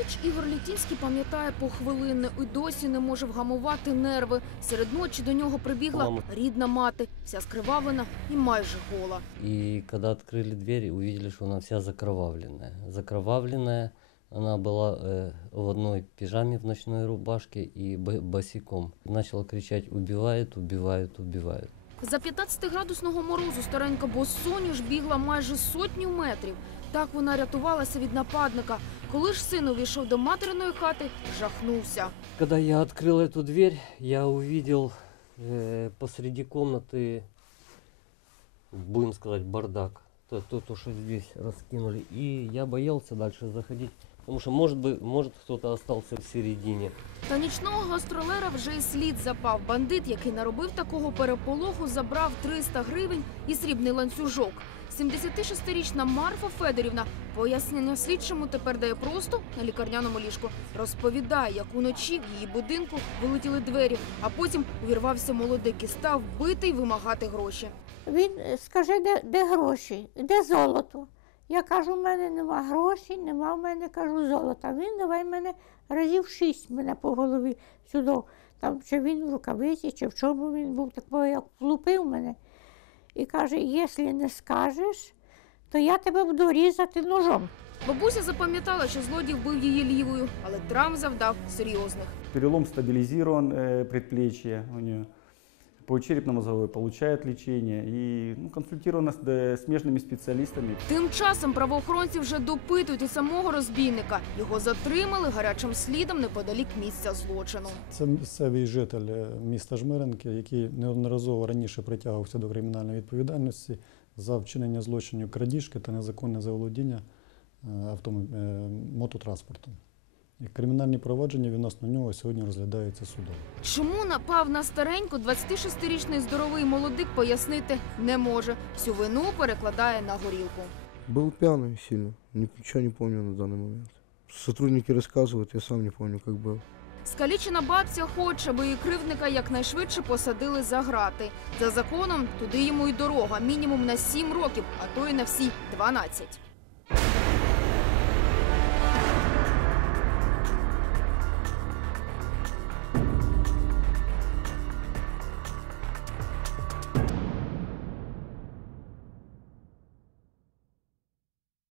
ніч Ігор Літінський пам'ятає похвилинне і досі не може вгамувати нерви. Серед ночі до нього прибігла Мама. рідна мати, вся скривавлена і майже гола. И когда открыли дверь, увидели, что она вся закровавленная. Закровавленная, она была э, в одной пижаме, в ночной рубашке и бо- босиком. Начала кричать «убивают, убивают, убивают». За 15-градусного морозу старенька босоніж бігла майже сотню метрів. Так вона рятувалася від нападника. Коли ж син увійшов до материної хати, жахнувся. Когда я открыл эту дверь, я увидел э, посреди комнаты, будем сказать, бардак. То, то, то, что здесь раскинули. И я боялся дальше заходить, потому что, может быть, может кто-то остался в середине. Та нічного гастролера вже й слід запав. Бандит, який наробив такого переполоху, забрав 300 гривень і срібний ланцюжок. 76-річна Марфа Федорівна пояснення слідчому тепер дає просто на лікарняному ліжку. Розповідає, як уночі в її будинку вилетіли двері, а потім увірвався молодик і став бити й вимагати гроші. Він е, скаже, де, де гроші, де золото. Я кажу, в мене нема грошей, нема в мене, кажу, золота. Він давай мене разів шість мене по голові сюди. Там чи він в рукавиці, чи в чому він був, так як влупив мене. І каже, якщо не скажеш, то я тебе буду різати ножом. Бабуся запам'ятала, що злодій вбив її лівою, але травм завдав серйозних. Перелом стабилизирован э, предплечье у нее. По черепно-мозговой получает лечение и ну, консультирована с э, смежными специалистами. Тим часом правоохоронці вже допитують і самого розбійника. Його затримали гарячим слідом неподалік місця злочину. Це місцевий житель е, міста Жмеренки, який неодноразово раніше притягувався до кримінальної відповідальності за вчинення злочинів крадіжки та незаконне заволодіння е, автом- е, мототранспортом. І кримінальні провадження відносно нього сьогодні розглядаються судом. Чому напав на стареньку 26-річний здоровий молодик пояснити не може. Всю вину перекладає на горілку. Был пьяный сильно, ничего не помню на данный момент. Сотрудники рассказывают, я сам не помню, как был. Скалічена бабця хоче, аби її кривдника якнайшвидше посадили за грати. За законом туди йому й дорога, мінімум на 7 років, а то й на всі 12.